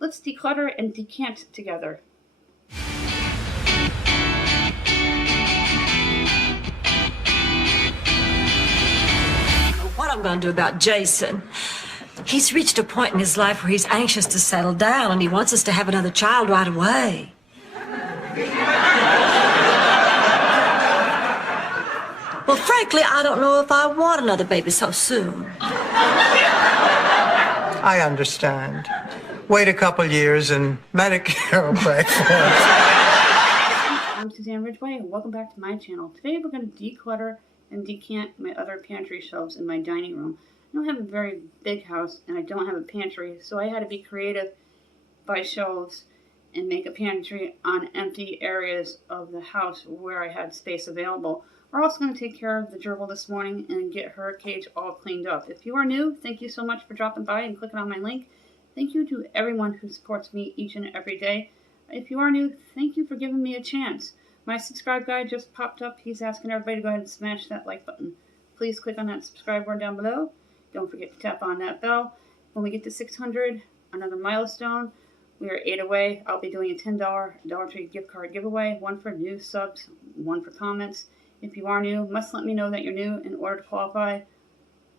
Let's declutter and decant together. What I'm going to do about Jason. He's reached a point in his life where he's anxious to settle down, and he wants us to have another child right away. Well, frankly, I don't know if I want another baby so soon. I understand. Wait a couple years and Medicare will pay for it. I'm Suzanne Ridgway, and welcome back to my channel. Today we're going to declutter and decant my other pantry shelves in my dining room. I don't have a very big house, and I don't have a pantry, so I had to be creative, buy shelves, and make a pantry on empty areas of the house where I had space available. We're also going to take care of the gerbil this morning and get her cage all cleaned up. If you are new, thank you so much for dropping by and clicking on my link. Thank you to everyone who supports me each and every day. If you are new, thank you for giving me a chance. My subscribe guy just popped up. He's asking everybody to go ahead and smash that like button. Please click on that subscribe button down below. Don't forget to tap on that bell. When we get to 600, another milestone, we are 8 away. I'll be doing a $10 Dollar Tree gift card giveaway, one for new subs, one for comments. If you are new, must let me know that you're new in order to qualify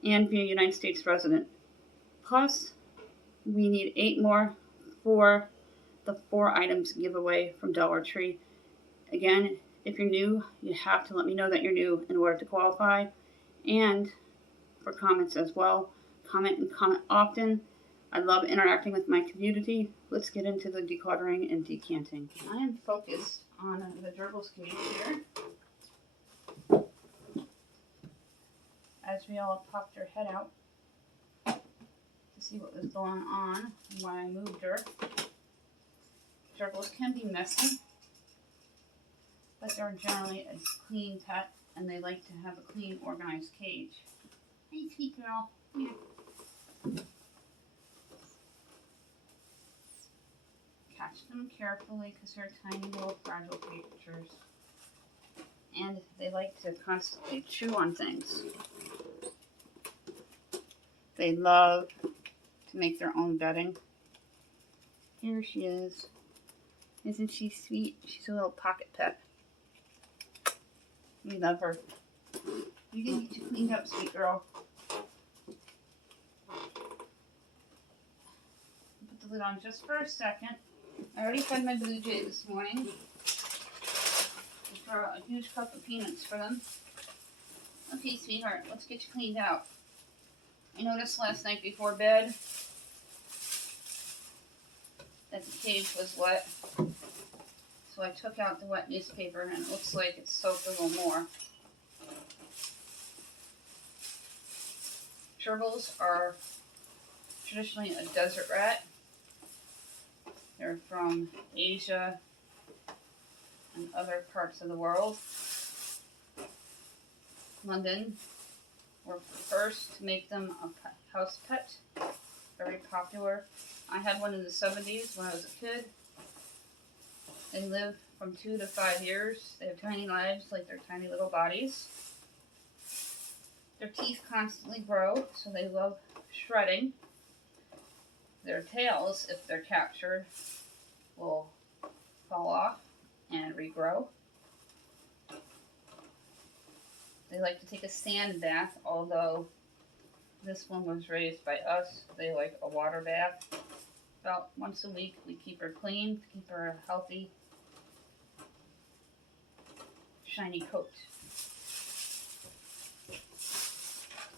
and be a United States resident. Plus, we need 8 more for the 4 items giveaway from Dollar Tree. Again, if you're new, you have to let me know that you're new in order to qualify. And for comments as well. Comment and comment often. I love interacting with my community. Let's get into the decluttering and decanting. I am focused on the gerbil's cage here. As we all popped her head out to see what was going on when I moved her. Gerbils can be messy, but they're generally a clean pet, and they like to have a clean, organized cage. Hey, sweet girl. Here. Catch them carefully because they're tiny little fragile creatures. And they like to constantly chew on things. They love to make their own bedding. Here she is. Isn't she sweet? She's a little pocket pet. We love her. You didn't get you cleaned up, sweet girl. Put the lid on just for a second. I already fed my Blue Jay this morning. Throw a huge cup of peanuts for them. Okay, sweetheart, let's get you cleaned out. I noticed last night before bed that the cage was wet. So I took out the wet newspaper, and it looks like it's soaked a little more. Gerbils are traditionally a desert rat. They're from Asia and other parts of the world. London were the first to make them a house pet. Very popular. I had one in the 70s when I was a kid. They live from 2 to 5 years. They have tiny lives like their tiny little bodies. Their teeth constantly grow, so they love shredding. Their tails, if they're captured, will fall off and regrow. They like to take a sand bath, although this one was raised by us. They like a water bath. About once a week, we keep her clean, to keep her a healthy, shiny coat.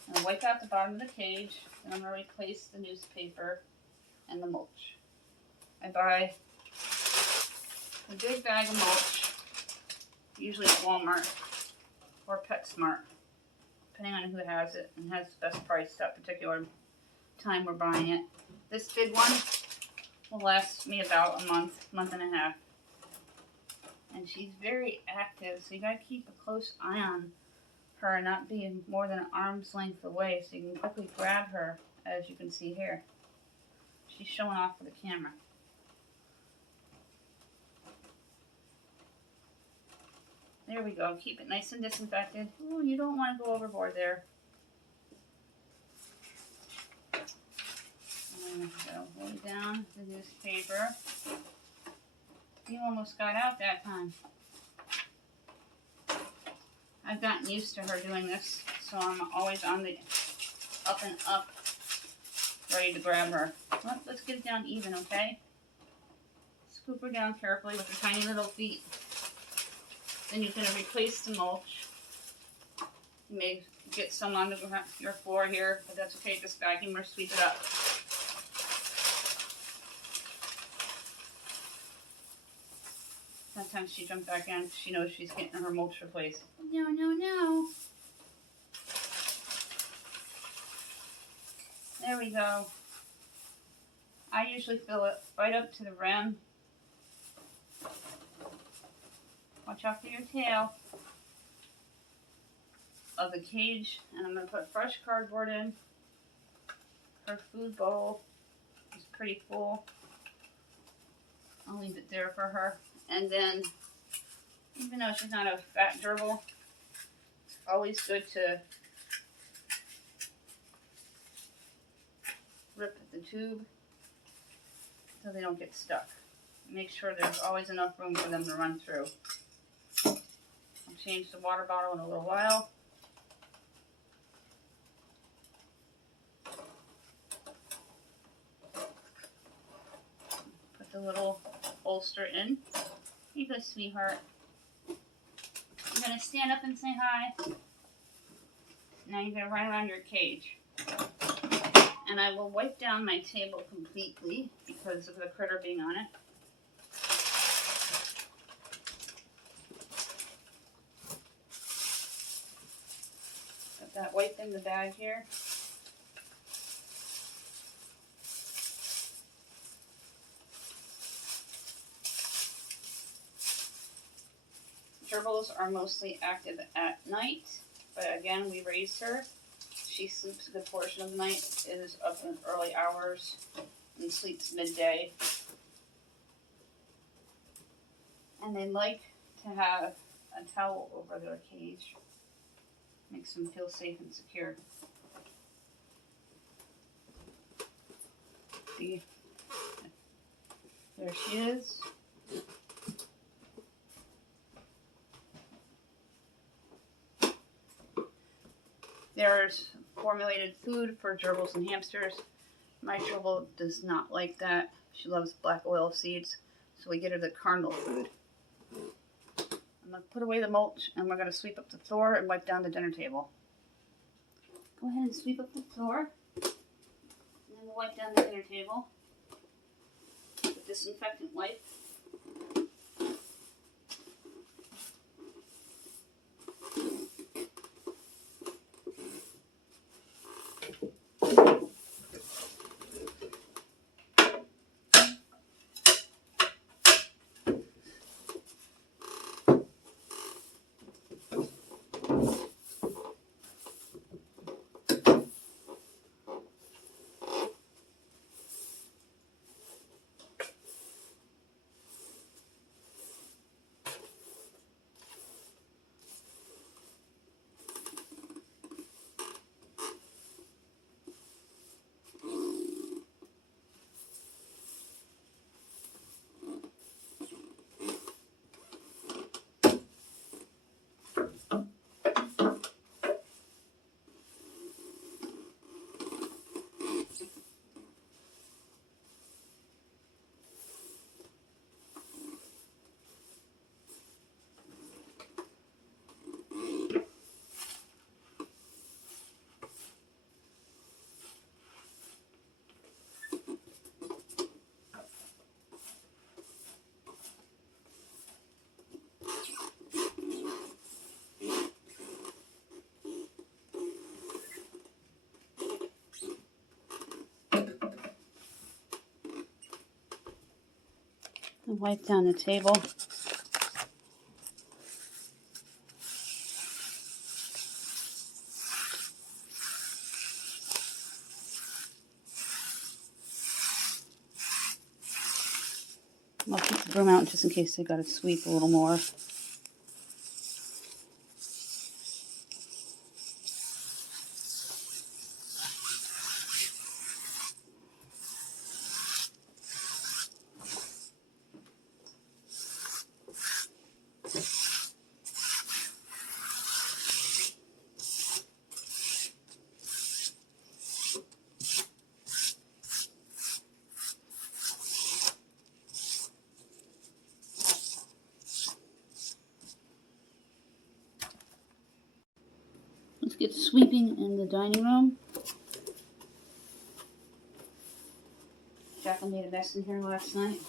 I'm going to wipe out the bottom of the cage, and I'm going to replace the newspaper and the mulch. I buy a big bag of mulch, usually at Walmart or PetSmart, depending on who has it and has the best price that particular time we're buying it. This big one will last me about a month and a half. And she's very active, so you gotta keep a close eye on her and not be more than an arm's length away so you can quickly grab her, as you can see here. She's showing off for the camera. There we go. Keep it nice and disinfected. Ooh, you don't want to go overboard there. I'm going And go way down the newspaper. You almost got out that time. I've gotten used to her doing this, so I'm always on the up and up, ready to grab her. Let's get it down even, okay? Scoop her down carefully with her tiny little feet. Then you're going to replace the mulch. You may get some on your floor here, but that's okay. Just vacuum or sweep it up. Sometimes she jumps back in because she knows she's getting her mulch replaced. No, no, no. There we go. I usually fill it right up to the rim. Watch out for your tail of the cage. And I'm going to put fresh cardboard in. Her food bowl is pretty full. I'll leave it there for her. And then, even though she's not a fat gerbil, it's always good to rip the tube so they don't get stuck. Make sure there's always enough room for them to run through. I'll change the water bottle in a little while. Put the little bolster in. Here you go, sweetheart. You're going to stand up and say hi. Now you're going to run around your cage. And I will wipe down my table completely because of the critter being on it. Got that wipe in the bag here. Gerbils are mostly active at night, but again, we raise her. She sleeps a good portion of the night, is up in early hours, and sleeps midday. And they like to have a towel over their cage. Makes them feel safe and secure. See? There she is. There's formulated food for gerbils and hamsters. My gerbil does not like that. She loves black oil seeds, so we get her the carnal food. I'm going to put away the mulch, and we're going to sweep up the floor and wipe down the dinner table. Go ahead and sweep up the floor, and then we'll wipe down the dinner table with disinfectant wipe. And wipe down the table. I'll keep the broom out just in case they got to sweep a little more. get sweeping in the dining room. Jacqueline made a mess in here last night.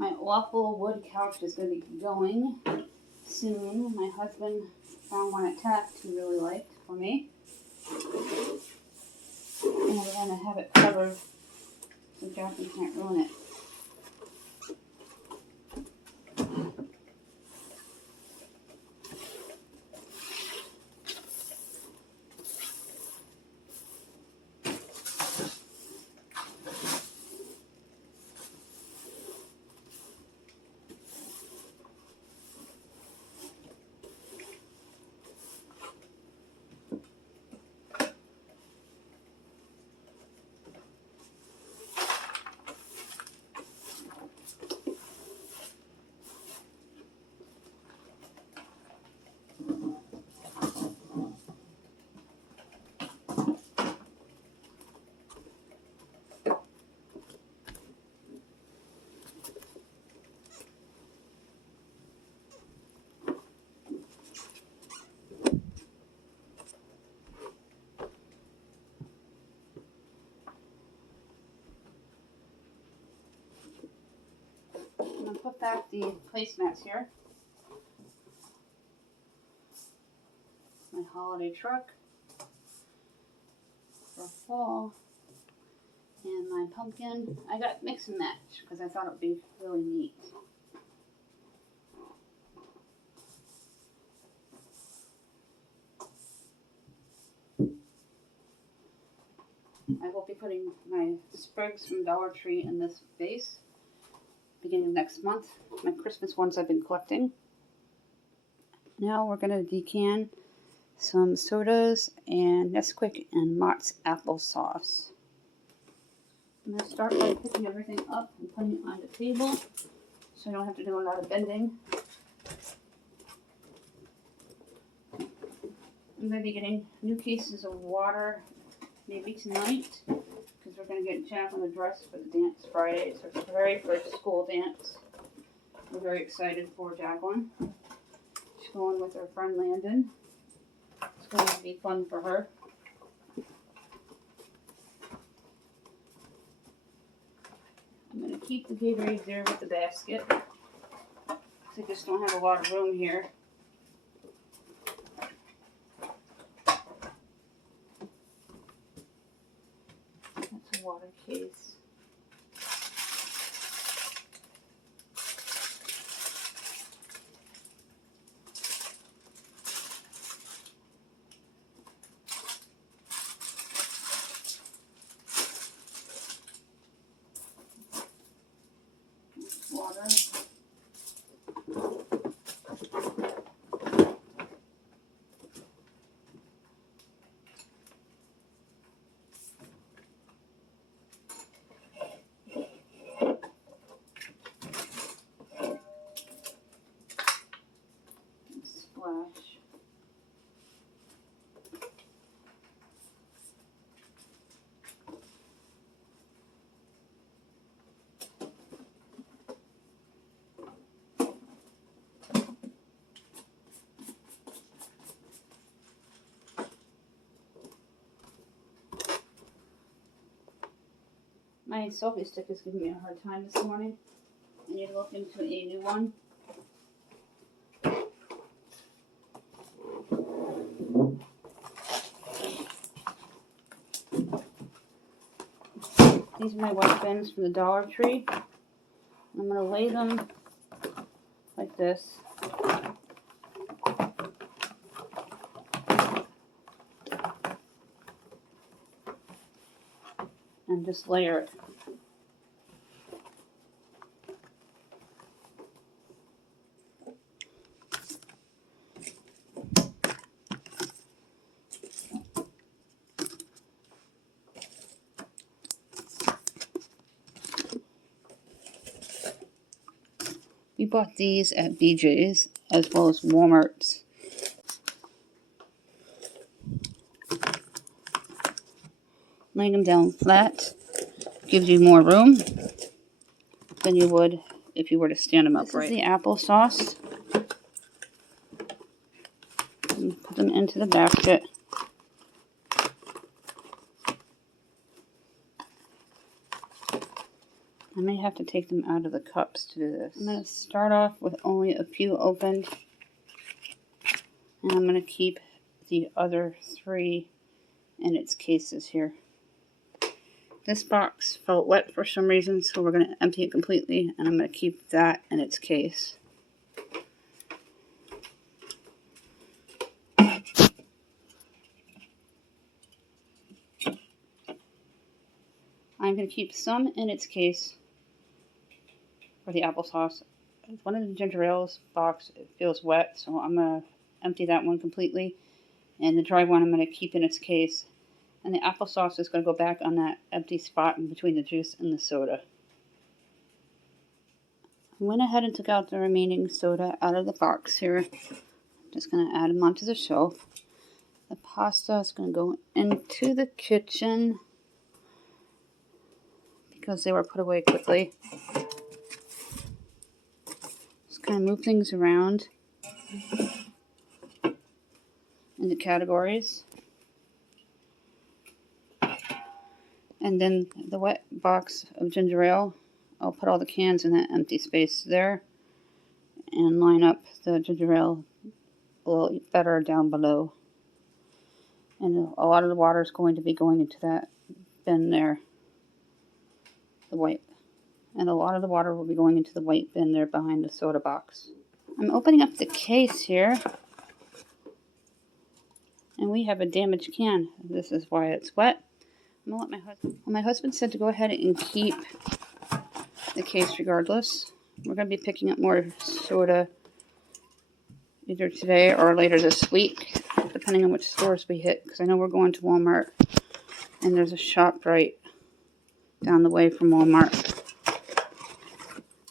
My awful wood couch is going to be going soon. My husband found one at Taft he really liked for me. And we're going to have it covered so Jacqueline can't ruin it. I'm going to put back the placemats here. My holiday truck for fall. And my pumpkin. I got mix and match because I thought it would be really neat. I will be putting my sprigs from Dollar Tree in this vase beginning of next month. My Christmas ones I've been collecting. Now we're going to decan some sodas and Nesquik and Mott's applesauce. I'm going to start by picking everything up and putting it on the table so I don't have to do a lot of bending. I'm going to be getting new cases of water maybe tonight because we're going to get Jacqueline a dress for the dance Friday. It's her very first school dance. We're very excited for Jacqueline. She's going with her friend Landon. It's going to be fun for her. I'm going to keep the Gatorade there with the basket because I just don't have a lot of room here. That's a water case. Water. Splash. My selfie stick is giving me a hard time this morning. I need to look into a new one. These are my white bins from the Dollar Tree. I'm going to lay them like this. And and just layer it. We bought these at BJ's as well as Walmart's. Laying them down flat gives you more room than you would if you were to stand them upright. This is the applesauce. And put them into the basket. I may have to take them out of the cups to do this. I'm going to start off with only a few opened. And I'm going to keep the other 3 in its cases here. This box felt wet for some reason, so we're going to empty it completely. And I'm going to keep that in its case. I'm going to keep some in its case for the applesauce. One of the ginger ales box, it feels wet, so I'm going to empty that one completely. And the dry one I'm going to keep in its case. And the applesauce is going to go back on that empty spot in between the juice and the soda. I went ahead and took out the remaining soda out of the box here. Just going to add them onto the shelf. The pasta is going to go into the kitchen because they were put away quickly. Just kind of move things around into categories. And then the wet box of ginger ale, I'll put all the cans in that empty space there and line up the ginger ale a little better down below. And a lot of the water is going to be going into that bin there, the white. And a lot of the water will be going into the white bin there behind the soda box. I'm opening up the case here. And we have a damaged can. This is why it's wet. I'm going to let my husband... Well, my husband said to go ahead and keep the case regardless. We're going to be picking up more soda either today or later this week, depending on which stores we hit. Because I know we're going to Walmart. And there's a ShopRite down the way from Walmart.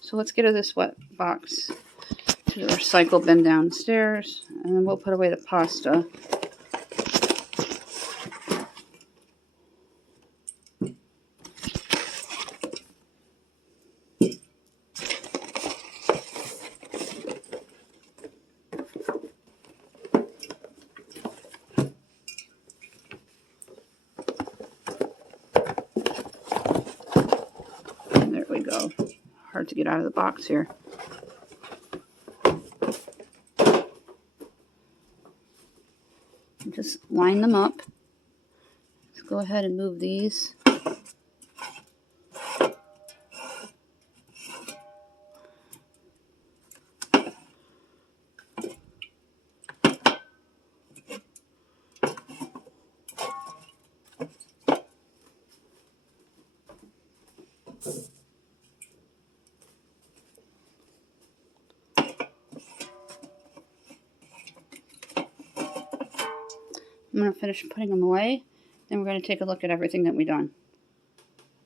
So let's get to this wet box to the recycle bin downstairs. And then we'll put away the pasta. There we go. Hard to get out of the box here. Just line them up. Let's go ahead and move these. I'm going to finish putting them away. Then we're going to take a look at everything that we've done.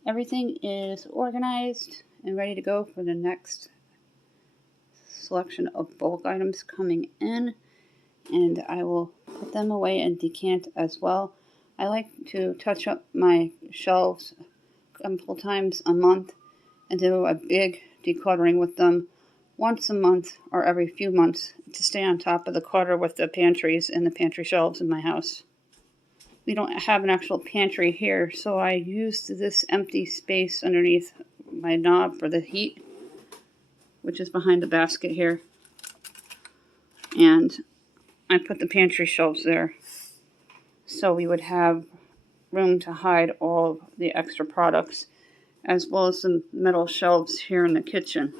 Everything is organized and ready to go for the next selection of bulk items coming in. And I will put them away and decant as well. I like to touch up my shelves a couple times a month and do a big decluttering with them once a month or every few months to stay on top of the clutter with the pantries and the pantry shelves in my house. We don't have an actual pantry here, so I used this empty space underneath my knob for the heat, which is behind the basket here. And I put the pantry shelves there so we would have room to hide all the extra products, as well as the metal shelves here in the kitchen.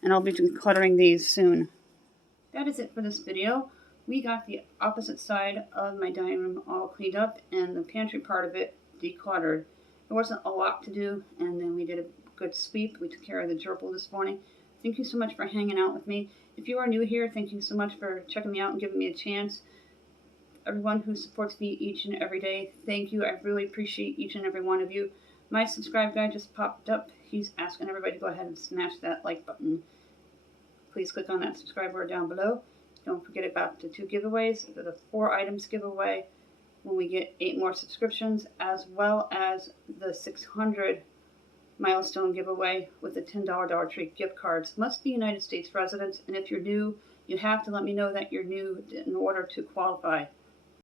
And I'll be decluttering these soon. That is it for this video. We got the opposite side of my dining room all cleaned up and the pantry part of it decluttered. There wasn't a lot to do, and then we did a good sweep. We took care of the gerbil this morning. Thank you so much for hanging out with me. If you are new here, thank you so much for checking me out and giving me a chance. Everyone who supports me each and every day, thank you. I really appreciate each and every one of you. My subscribe guy just popped up. He's asking everybody to go ahead and smash that like button. Please click on that subscribe word down below. Don't forget about the 2 giveaways, the 4 items giveaway when we get 8 more subscriptions, as well as the 600 milestone giveaway with the $10 Dollar Tree gift cards. Must be United States residents, and if you're new, you have to let me know that you're new in order to qualify.